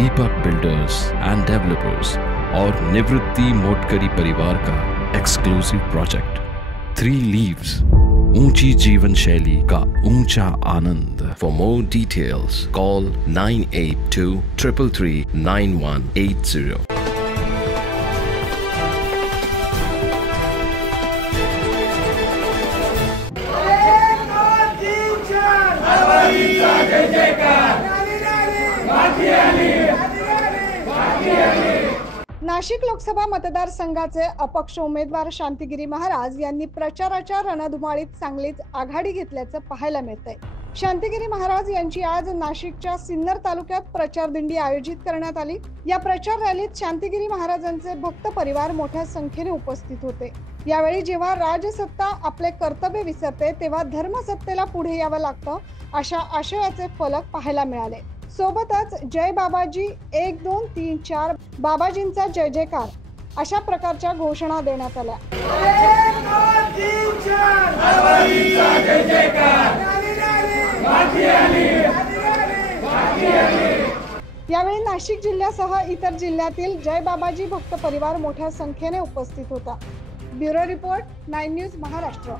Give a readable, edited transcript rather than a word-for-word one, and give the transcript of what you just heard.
Deepak builders end developers और निवृत्ति मोटकरी परिवार का एक्सक्लूसिव प्रोजेक्ट 3 लीव्स, ऊंची जीवन शैली का ऊंचा आनंद। For more details call 9823339180। Nashik Lok Sabha मतदारसंघाचे अपक्ष उमेदवार शांतिगिरी महाराज यांनी प्रचाराच्या रणधुमाळीत चांगलीच आघाडी घेतल्याचं पाहायला मिळतंय। शांतिगिरी महाराज यांची आज नाशिकच्या सिन्नर तालुक्यात प्रचार दिंडी आयोजित करण्यात आली। या प्रचार रॅलीत शांतिगिरी महाराजांचे भक्त परिवार मोठ्या संख्येने उपस्थित होते। यावेळी जेव्हा राजसत्ता आपले कर्तव्य विसरते तेव्हा धर्मसत्तेला पुढे यावं लागतं, अशा आशयाचे फलक पाहायला मिळाले। सोबतच जय बाबाजी 1 2 3 4 बाबाजींचा जय जयकार अशा प्रकारच्या घोषणा देण्यात आल्या। यावेळी नाशिक जिल्ह्यासह इतर जिल्ह्यातील जय बाबाजी भक्त परिवार मोठ्या संख्येने उपस्थित होता। Bureau report 9 news Maharashtra.